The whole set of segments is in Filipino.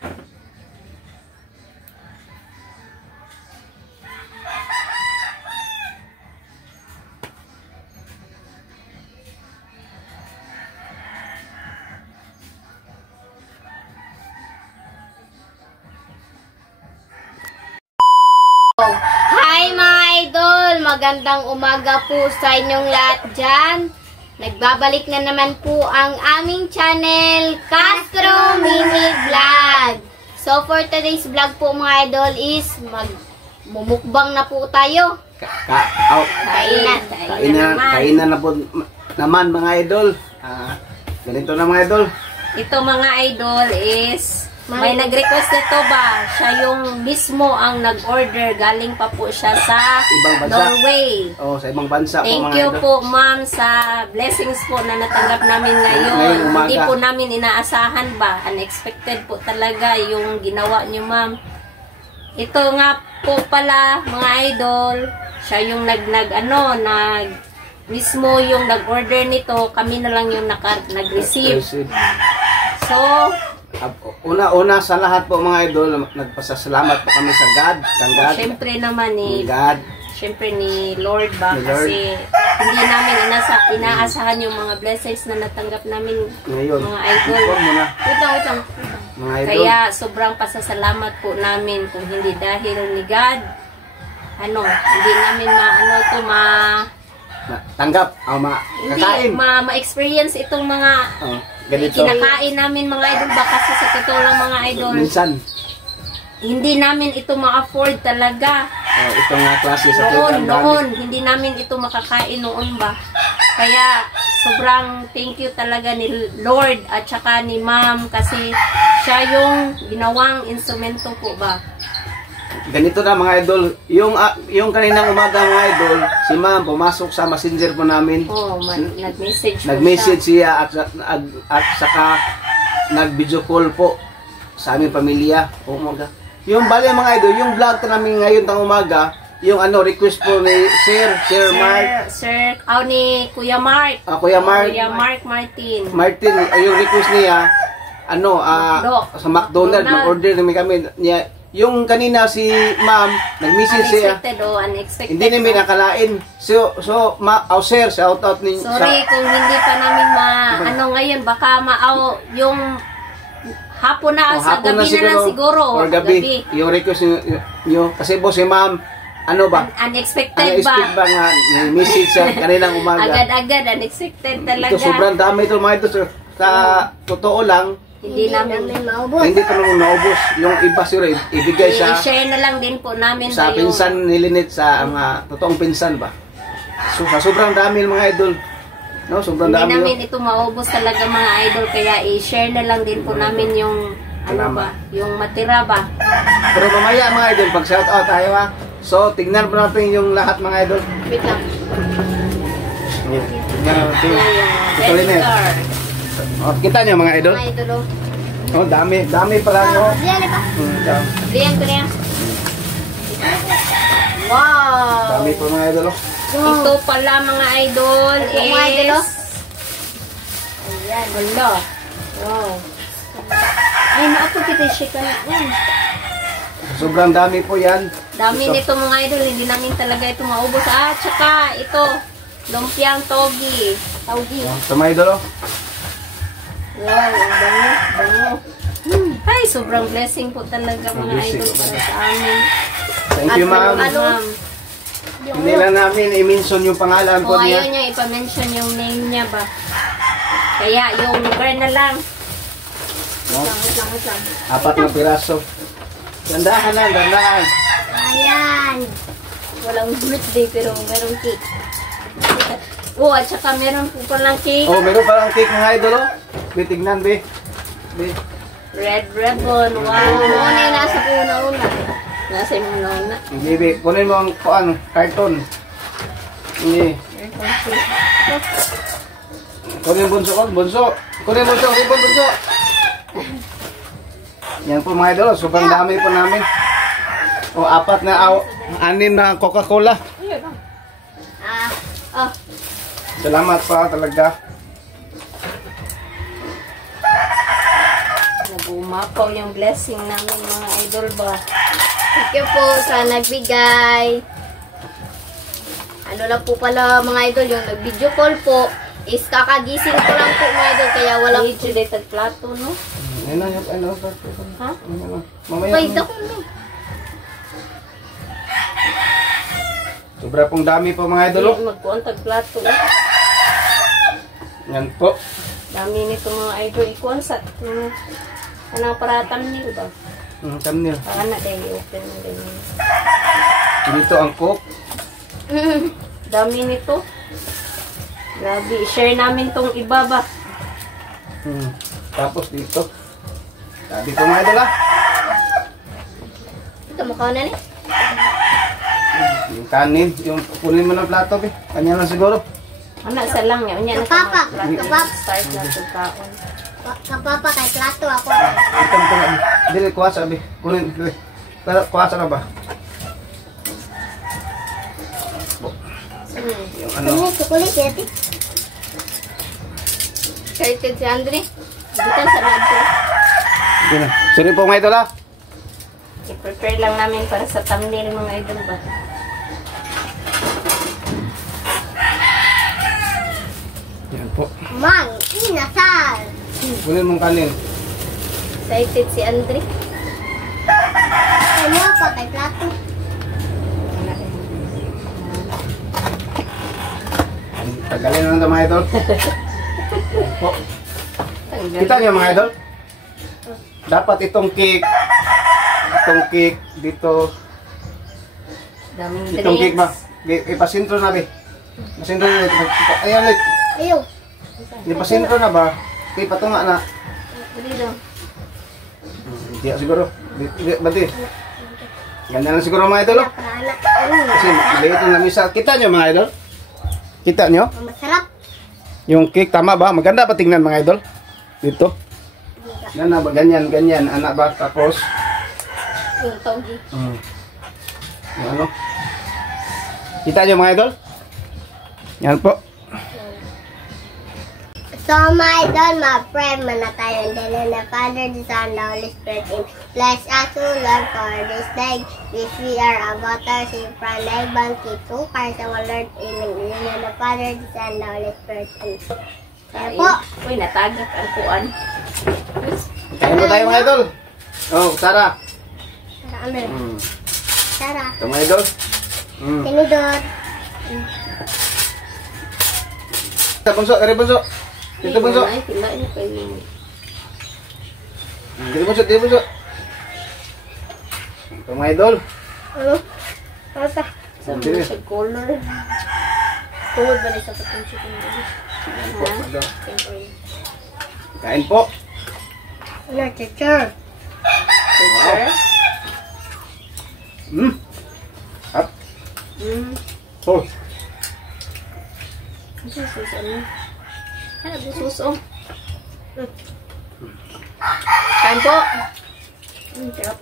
Hi mga idol! Magandang umaga po sa inyong lahat dyan. Nagbabalik na naman po ang aming channel, Castro Mini Vlog. So for today's vlog po mga idol is mumukbang na po tayo. Kainan na po naman mga idol. Ganito na mga idol. Ito mga idol is may nag-request nito ba? Siya yung mismo ang nag-order. Galing pa po siya sa ibang bansa. Norway. Oh, sa ibang bansa Thank po mga you idol. po ma'am sa blessings po na natanggap namin ngayon. Hindi po namin inaasahan ba? Unexpected po talaga yung ginawa niyo ma'am. Ito nga po pala mga idol. Siya yung mismo yung nag-order nito. Kami na lang yung nag-receive. So, una sa lahat po mga idol, nagpasasalamat po kami sa God. Siyempre naman ni Lord ba? Ni Lord. Kasi hindi namin inaasahan yung mga blessings na natanggap namin ngayon. Mga idol. Utang. Mga idol. Kaya sobrang pasasalamat po namin kung hindi dahil ni God. Hindi namin tanggap kakain. Ma-experience itong mga ganito. Kinakain namin mga idol ba kasi sa totoo lang mga idol. Minsan hindi namin ito ma-afford talaga. Ito nga klase sa noon, hindi namin ito makakain noon ba. Kaya sobrang thank you talaga ni Lord at saka ni Ma'am kasi siya yung ginawang instrumento po ba. Ganito na mga idol, yung kaninang umaga mga idol, si Ma'am pumasok sa messenger po namin. Nag-message siya at saka nag-video call po sa aming pamilya. Umaga. Yung bali mga idol, yung vlog namin ngayon ng umaga, yung request po ni Sir Mark. Ni Kuya Mark. Kuya Mark Martin. Yung request niya, sa McDonald's, mag-order namin kami niya. Yung kanina si Ma'am, nag-message siya. Unexpected. Hindi namin nakalain. So sir, shout out ni Sorry kung hindi pa namin ngayon, baka yung hapon na, sa gabi na lang siguro. Or gabi. Yung request nyo. Kasi po si Ma'am, unexpected ba nga, message sa kaninang umaga. Agad, unexpected talaga. Ito sobrang dami ito mga ito, sir. Sa totoo lang, hindi namin maubos. Hindi ko naman naubos. Yung iba sir, ibigay sa i-share na lang din po namin sa pinsan ni Lynette, sa mga totoong pinsan ba. So sa sobrang dami ng mga idol. No, sobrang dami. Hindi namin ito maubos talaga mga idol, kaya i-share na lang din po namin yung yung matira ba. Pero mamaya mga idol, pag shout out tayo ha. So tignan po natin yung lahat mga idol. Wait lang. Tignan natin. Ito Lynette. Kita niyo mga idol? Mga idol. Dami pala nyo. Diyan ko na. Wow! Dami po mga idol. Ito pala mga idol Mga idol. Ayan, wala. Wow. Ay, naako kita shake na. Sobrang dami po yan. Dami nito mga idol, hindi namin talaga ito maubos. Tsaka ito, lumpiang togi. Sa mga idol. Wow, bango. Ay, sobrang blessing po talaga mga idol para sa amin. Thank you ma'am. Hindi lang namin i-mention yung pangalan po niya. Ayaw niya ipa-mention yung name niya ba. Kaya yung lugar na lang. Apat na piraso. Gandahan. Ayan. Walang birthday pero merong cake. At saka meron po palang cake. Meron palang cake mga idol. Tignan, be. Red ribbon, wow. Ano yung nasa una-una? Nasa una-una. Hindi, be. Kunin mo ang karton. Hindi. Kunin bunso. Kunin bunso. Yan po mga idol. Sobrang dami po namin. Anim na Coca-Cola. Salamat pa talaga. Umapaw yung blessing namin mga idol ba. Thank you po sa nagbigay. Ano lang po pala mga idol, yung nag-video call po is kakagising ko lang po mga idol, kaya walang Medyo little plato, no? Ano? Ha? Mamaya. Wait ako no. Sobra pong dami po mga idol. Magkuantag plato. Yan po. Dami nito mga idol. Ikuan sa anong para thumbnail ba? Thumbnail. Para na dahil open mo din. Dito ang cook. Dami nito. Grabe. Share namin tong iba ba? Tapos dito. Dito mga idol ah. Ito mukha na ni. Yung kanin. Yung kunin mo ng plato. Kanya lang siguro. Anak sa lang niya. Unya na Kapapa. Start na sa kaon. Kapapa kay plato ako. Ito. Dili, kuha sabi. Kunin. Dili. Pero kuha sa na ba? Yung ano. Kukulit yati. Excited si Andre. Bukan sa loob ko. Hindi na. Sorry po mga idol ah. I-prepare lang namin para sa thumbnail mga idol ba. Yan po. Mang, inasal. Kunin mong kanin. Excited si Andre. Ano pa kay plato? Tagalin lang ito mga idol. Po. Kita niyo mga idol? Dapat itong cake dito, Daming itong cake ba? drinks. Ipasintro na ba? Pasintro na ito. Ayan ulit. Ayaw. Ipasintro na ba? Okay, patunga na. Dali daw. Hindi siguro. Bati. Ganda na siguro mga idol. Kasi maliit yung lamisa. Kita niyo mga idol? Kita niyo? Masarap. Yung cake, tama ba? Maganda pa tingnan mga idol. Dito. Ganyan ba? Ganyan. Anak ba? Tapos, Yung togi. yung ano? Kita nyo mga idol? Yan po. So my idol, my friend, manatayon din na Father, the Son, the Holy Spirit, in bless us, O Lord, for this day, which we are about to see from thy bounty, to Christ our Lord, amen. In the name of the Father, the Son, the Holy Spirit, amen. Kaya po. Uy, natagak ang kuan. Kain po tayo mga idol. Oh, Sarah. Ano? Tara. Ito mga idol. Tinidor. Ito bunso, kari bunso. Dito bunso. Ay, kilain kayo. Dito bunso. Ito mga idol. Ano? Tata. Sa mga siya color. Tungod ba na sa patong chicken? Kain po. Ano, teacher? Picture? Up. Oh. Susos, ano? Ano, susos, Kain po. Sarap.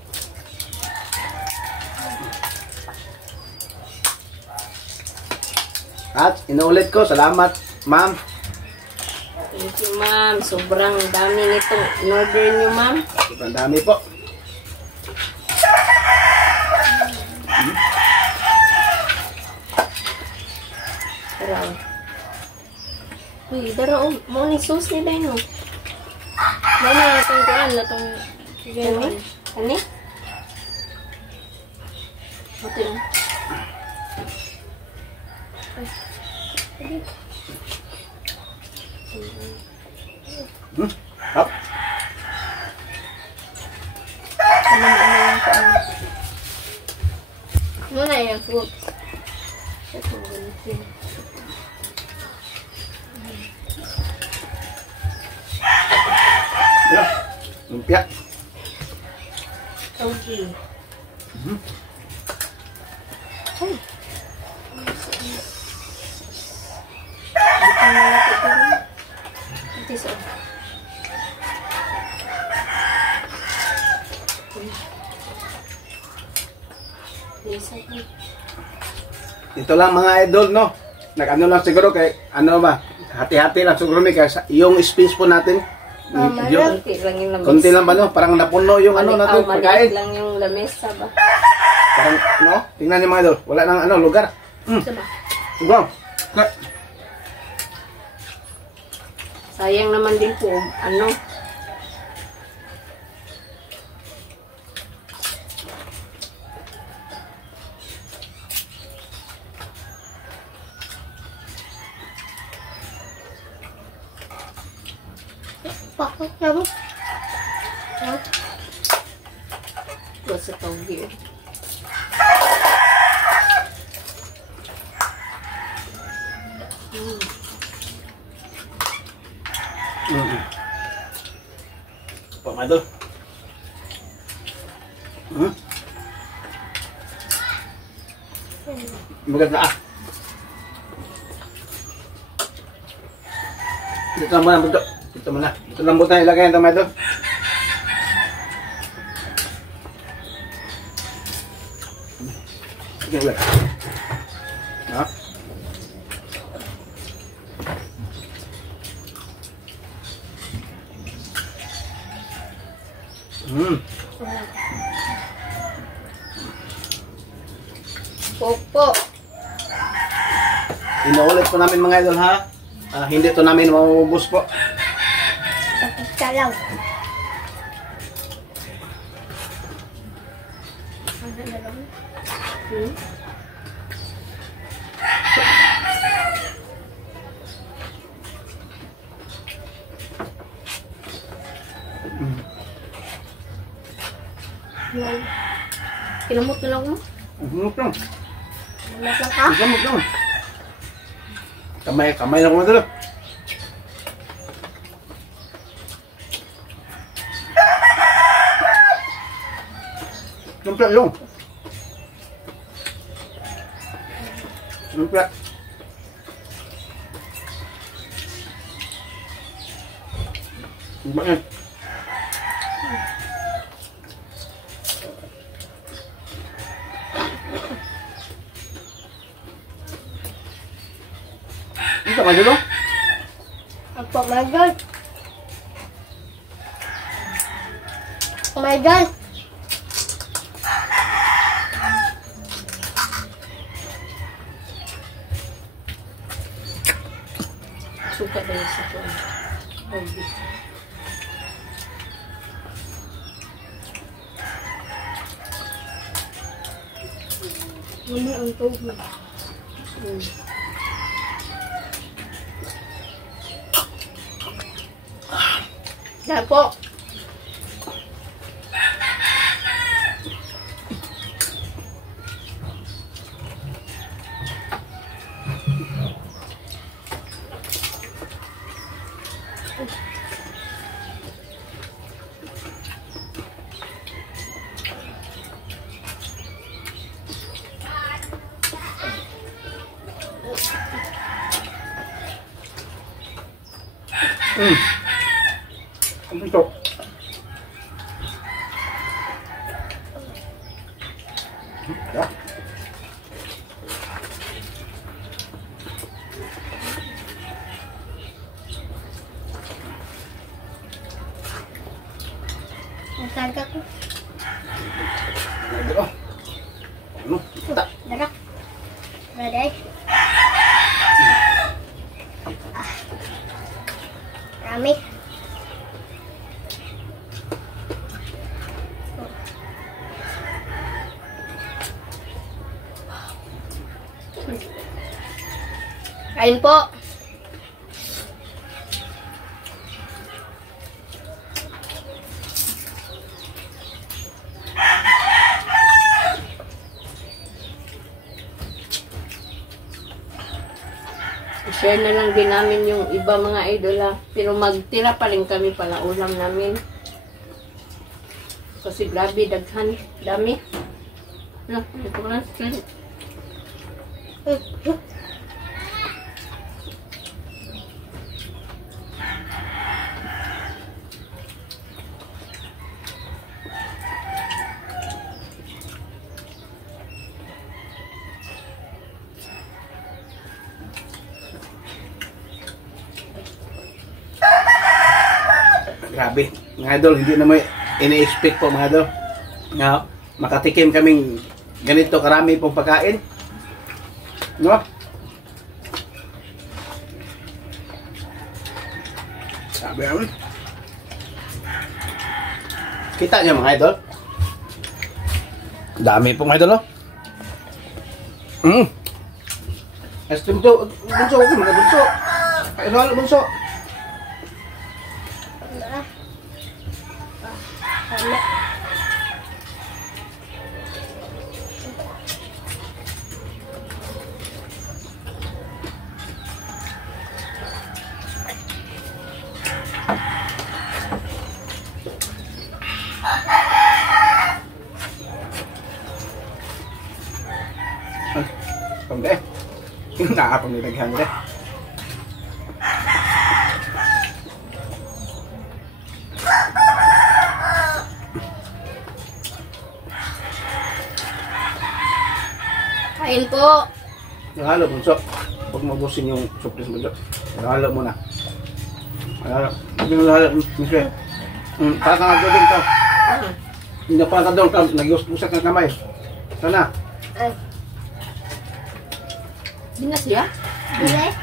At inuulit ko, salamat ma'am. Thank you, ma'am. Sobrang dami nitong in-order niyo, ma'am. Sobrang dami po. Daraw. Uy, daraw. Mo ni sauce nila yun, oh. Mama, itong kuan na itong Ano? Ano? Ito yun. Up. Muna yung fruit. Yeah. Lumpia. Okay. Ito lang mga idol, no? Nag-ano lang siguro kay, ano ba? Hati-hati lang siguro may kaya yung space po natin. Yung, Konti lang yung lamesa. konti lang ba no? Parang napuno yung ano natin, Maliit pagkain. lang yung lamesa ba? Parang, no? Tingnan niyo mga idol. Wala nang ano, lugar. Diba? Siguro. Sayang naman din po, ano, Pakot na mo. basta tawgi. Pa mga idol. Maganda ah. Dito lang muna, bundok. Dito muna. Dito lang muna ilagay ito mga idol. Sige ulit. Ha? Popo. Inuulit po namin mga idol ha. Hindi to namin maubos po. Salaw. Kinamot na lang mo. Lumot lang. Kinamot lang ka. Lumot lang. Kamay lang mga idol. Lumpia yung. Lumpia. Bakit? Ito ka dito? Apa, my God. Oh my God. Suka tayo sa ito. Tawgi. Mama, ang tubig. Yan po. Ano ito? Ya. Nakarga ko. Ito. Ano? Tak. Darak. Ready? Rami. Kain po. I-share na lang din namin yung iba mga idola. Pero magtira pa rin kami pala ulam namin. Kasi grabe, daghan. Dami. Ano, ito ko lang. Grabe. Mga idol, hindi naman ini-expect po mga idol. Na makatikim kaming ganito karami pong pagkain. No? Sabi naman. Kita niyo mga idol. Dami pong idol, oh. Este bunso, mga bunso. Ay, halo bunso. Không để chúng ta không được hành đấy. Kain po. Halo bunso. Huwag mabusin yung surprise bunso. Halo muna. Halo. Halo. Michelle. Para ka nga doon ka. Hindi pa ka doon ka. Nag-usap ng kamay. Sana. Ay. Binas ya? Bile?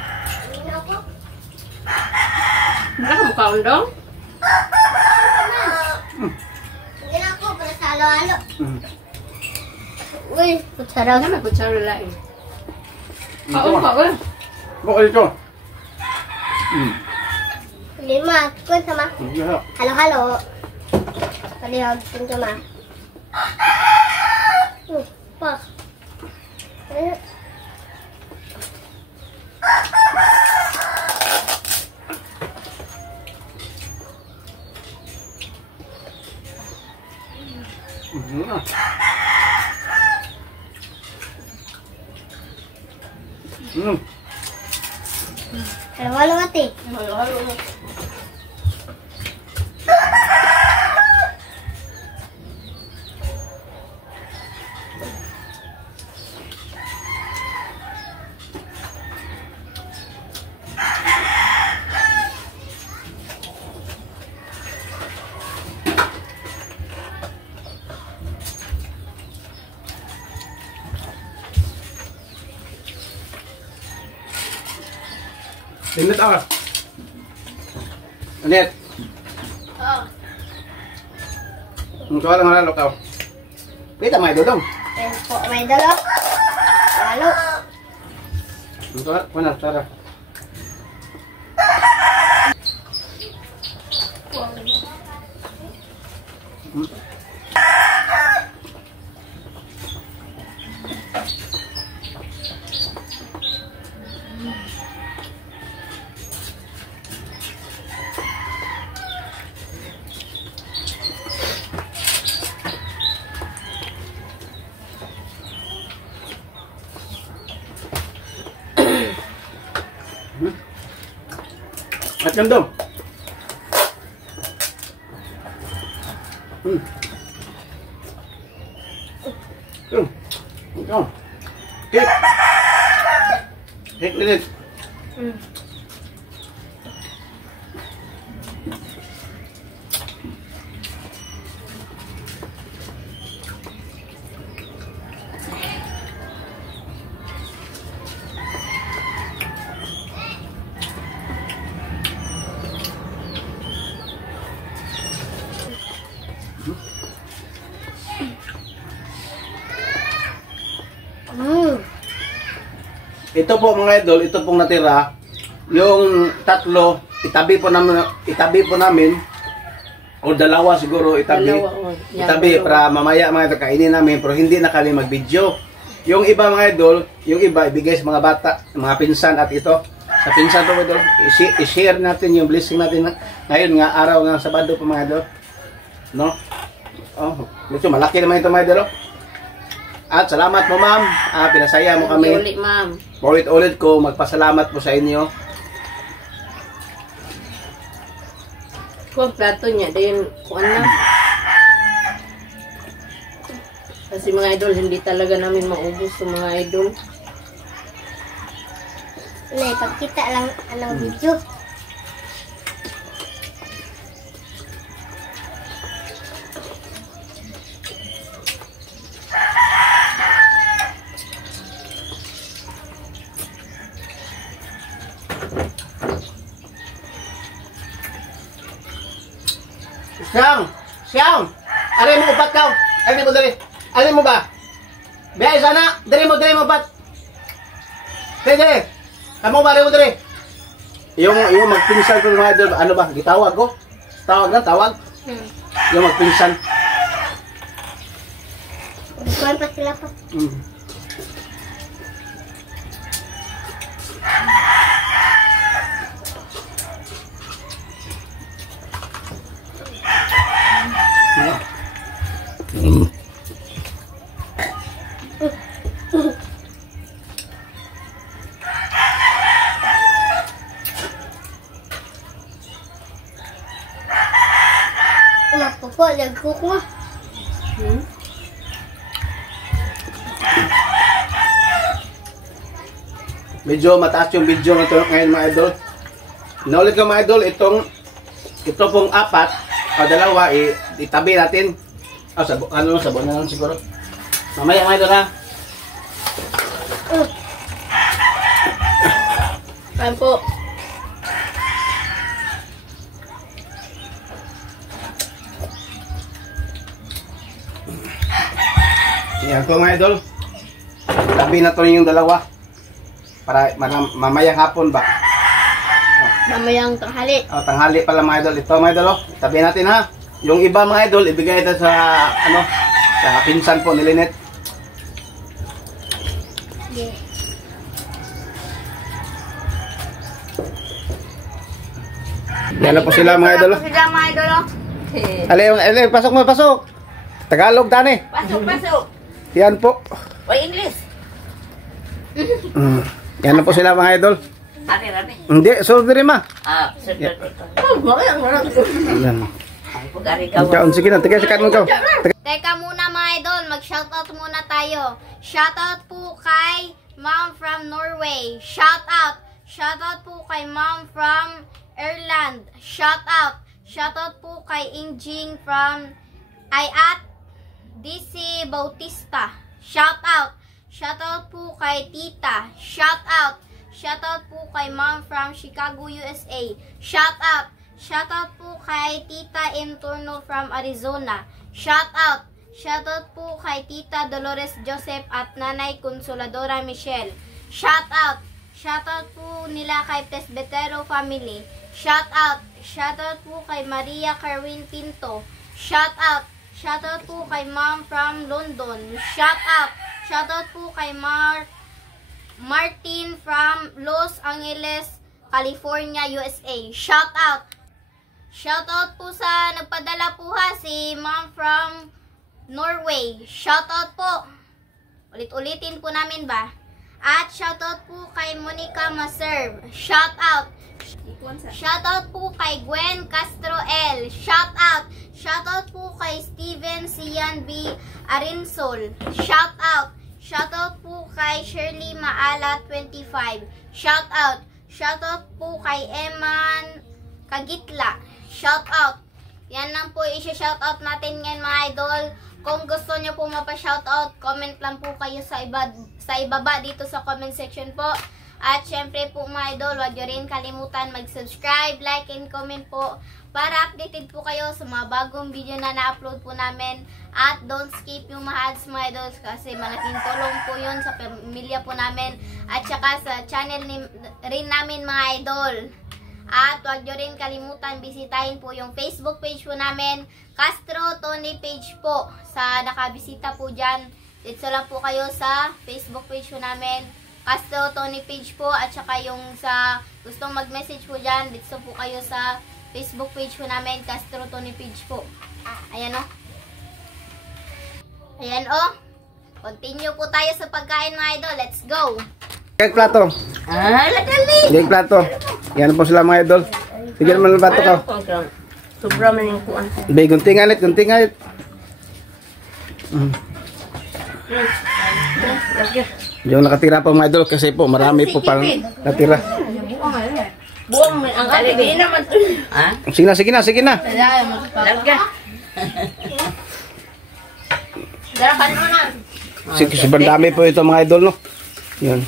Hindi ka mukha undong? Hindi na ako para sa halo-halo. Uy, kutsara. Ano may kutsara lain? Kaon ka, uy. Buka dito. Lima, kun sama. Halo-halo. Palihog, kun sama. Pa. Halo-halo mati. Halo-halo. Init ah. Init. Oh. Ikaw lang halalo ka. Pita may dodong. Po, may dalo. Halo. Ikaw, mana cara. Macam tu. Kek. Kek ni. Ito po mga idol, ito pong natira. Yung tatlo, itabi po namin o dalawa siguro itabi. Itabi para mamaya mga ito kainin namin pero hindi na kami mag-video. Yung iba mga idol, yung iba ibigay sa mga bata, mga pinsan at ito. Sa pinsan po idol, i-share natin yung blessing natin ngayon nga araw ng Sabado po mga idol. No? Oh, medyo malaki naman ito mga idol. At salamat mo ma'am, pinasaya mo kami. Ulit ma'am. Ulit-ulit ko magpasalamat po sa inyo. Kung plato niya, dahil kuan na. Kasi mga idol, hindi talaga namin maubos sa mga idol. Nay, pagkita lang anong video. Alin mo upat ka. Alin mo dali. Alin mo ba? Biya sana. Dali mo upat. Dali. Kamu ba mo dali? Yung magpinsan ko mga idol, ano ba? Gitawag ko? Tawag. Yung magpinsan. Kuwan pa sila pa. Mapupo, lagkuk mo. Medyo mataas yung video na ito ngayon mga idol. Naulit ko mga idol, ito pong apat o dalawa, itabi natin. Sabon na lang siguro. Mamaya mga idol ha. Kain po. Yan po mga idol. Tabi na to yung dalawa. Para mamayang hapon ba? Mamayang tanghali. Tanghali pala mga idol. Ito mga idol, tabi natin ha. Yung iba mga idol, ibigay ito sa sa pinsan po ni Lynette. Yeah. Yan na po sila mga idol. Alay, pasok. Tagalog tani. Pasok. Yan po. Why English? Yan na po sila mga idol. Rani. Hindi, sorry ma. Sige. Yan. Ikaw. Sige na, sikat mo ikaw. Teka muna mga idol, mag-shoutout muna tayo. Shoutout po kay Mom from Norway. Shoutout po kay Mom from Ireland. Shoutout po kay Injing from Ayat DC Bautista. Shoutout po kay Tita. Shoutout po kay Mom from Chicago, USA. Shoutout po kay Tita Inturno from Arizona. Shoutout po kay Tita Dolores Joseph at Nanay Consoladora Michelle. Shoutout po nila kay Presbitero Family. Shoutout po kay Maria Carwin Pinto. Shoutout po kay Mom from London. Shoutout po kay Martin from Los Angeles, California, USA. Shoutout po sa nagpadala po ha, si Mom from Norway. Shoutout po. Ulit-ulitin po namin ba? At shoutout po kay Monica Maserv. Shoutout po kay Gwen Castro L. Shoutout po kay Steven Sian B. Arinsol. Shoutout po kay Shirley Maala 25. Shoutout po kay Eman Kagitla. Shoutout. Yan lang po i-shoutout natin ngayon mga idol. Kung gusto nyo po mapa-shoutout, comment lang po kayo sa ibaba dito sa comment section po. At syempre po mga idol, huwag nyo rin kalimutan mag-subscribe, like, and comment po para updated po kayo sa mga bagong video na na-upload po namin. At don't skip yung mga ads mga idols kasi malaking tulong po yun sa pamilya po namin at saka sa channel rin namin mga idol. At huwag nyo rin kalimutan bisitahin po yung Facebook page po namin, Castro Tony page po. Sa nakabisita po dyan, dito lang po kayo sa Facebook page po namin, Castro Tony page po. At saka yung sa gustong mag-message po dyan, dito po kayo sa Facebook page po namin, Castro Tony page po. Ayan o. Ayan o. Continue po tayo sa pagkain mga idol. Let's go! Kaya plato. Ladali. Plato. Yan po sila mga idol. Bigyan mo ng plato ka. Sobra man yung kuwan. Gunting alit. Yung nakatira po mga idol kasi po marami po parang natira. Buang man ang alibi naman to. Ha? Sige na. Larga. Darakan mo na. Sige, sobrang dami po ito mga idol, no? Yan.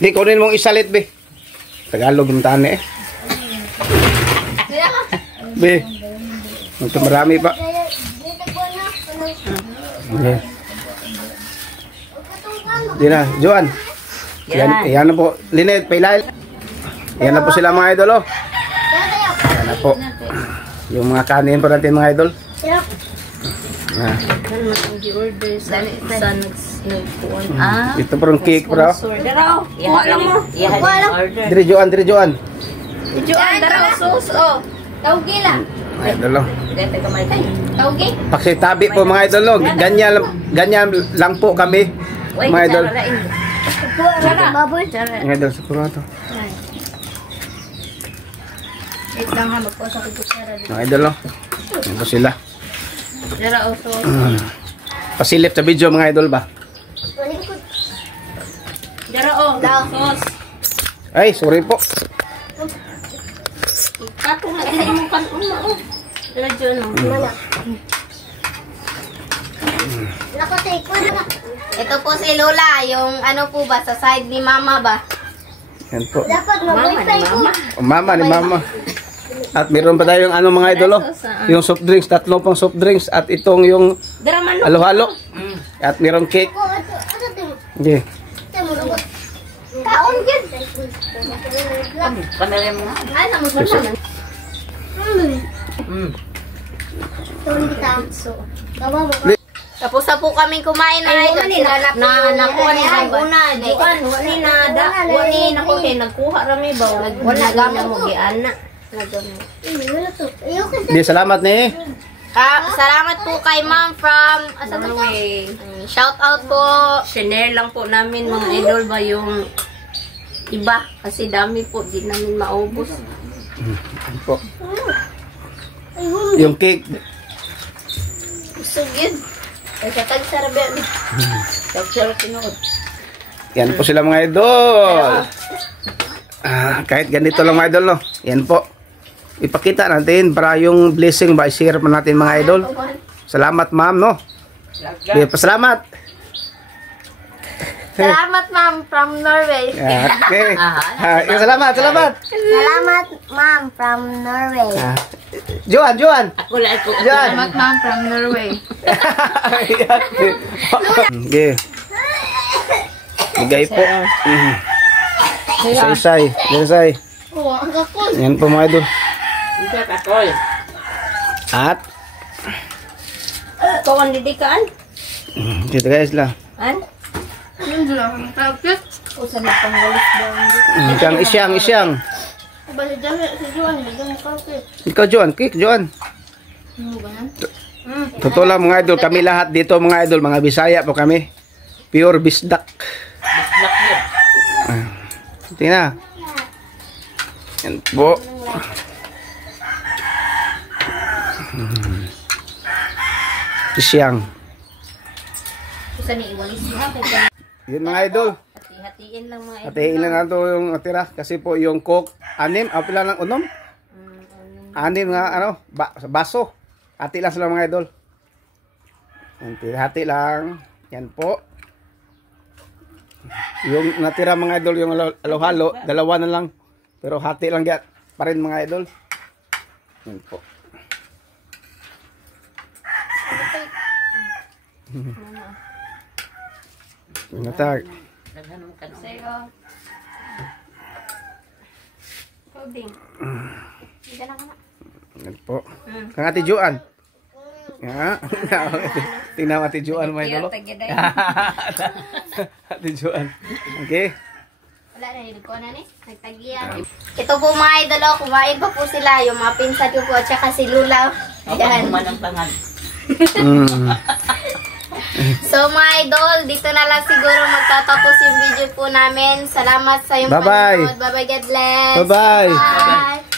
Di, kunin mong isalit, be. Tagalog yung tani, eh. Be. Ito marami pa. Okay. Di na, Joan. Yan na po. Linet, Paylay. Yan na po sila mga idol, oh. Yan na po. Yung mga kanin po natin mga idol. Ito po yung cake, bro. Dire, Joan. Joan, daraw, sus, oh. Tawgi lang. Idol, oh. Tawgi. Paksitabi po mga idol, oh. Ganyan lang po kami. Mga idol. Mga idol, sa puro ito. Mga idol, oh. Yan po sila. Pasilip sa video mga idol ba? Sos. Ay, sorry po. Katong na din mo kan oh. Radyo no. Ito po si Lola, yung ano po ba, sa side ni Mama ba? Yan po. Mama Mama ni mama. ni Mama. At meron pa tayong ano mga idol, oh. Yung soft drinks, 3 pang soft drinks. At itong yung Daraman. halo-halo. At meron cake. Okay. Kaon yun. Panalem na. Ay, namusunod na. Tapos na po kaming kumain na idol. Nakuha ni Haguna. Juan, wani na da. Wani na ko kay nagkuha rami ba. Wala gamit mo giana. Di, salamat ni. Salamat po kay Ma'am from Norway. shout out po. Share lang po namin mga idol ba yung iba kasi dami po di namin maubos. Po. Yung cake. Gusto yun. Kasi tagsarabi. Tagsarap tinuod. Yan po sila mga idol. Kahit ganito lang mga idol, no? Yan po. Ipakita natin para yung blessing ba share pa natin mga idol. Salamat ma'am, no? Pasalamat. Salamat Ma'am from Norway. Okay. Salamat. Salamat Ma'am from Norway. Joan. Ako lang ako. Joan. Salamat Ma'am from Norway. Okay. Bigay po. Isa-isay. Yan po mga idol. Isa katol. At Ikaw ang didikaan? dito guys lang. An? Usa na pangwalis daw. Isyang. Ikaw Joan, cake Joan. Totoo lang mga idol, kami lahat dito mga idol, mga Bisaya po kami. Pure bisdak. Tingnan. Yan po. Isyang. Usa ni iwalis na. Yun mga idol. Hatiin lang mga idol. Hatiin lang nato yung natira kasi po yung coke, 6, pila lang unom? 6 nga ano, baso. Hati lang sila mga idol. Hati lang. Yan po. Yung natira mga idol, yung halo-halo, 2 na lang. Pero hati lang pa rin mga idol. Yan po. Natag. Naghanong ka sa'yo. Coding. Yan po. Kang Ate Joan. Nga. Tingnan Ate Joan mga idol. Ate Joan. Okay. Wala na, hindi ko na ni. Nagtagiyan. Ito po mga idol, kumain pa po sila. Yung mga pinsan ko po at saka si Lula. Yan. So mga idol, dito na lang siguro magtatapos yung video po namin. Salamat sa yung panonood. Bye-bye, God bless. Bye-bye. Bye.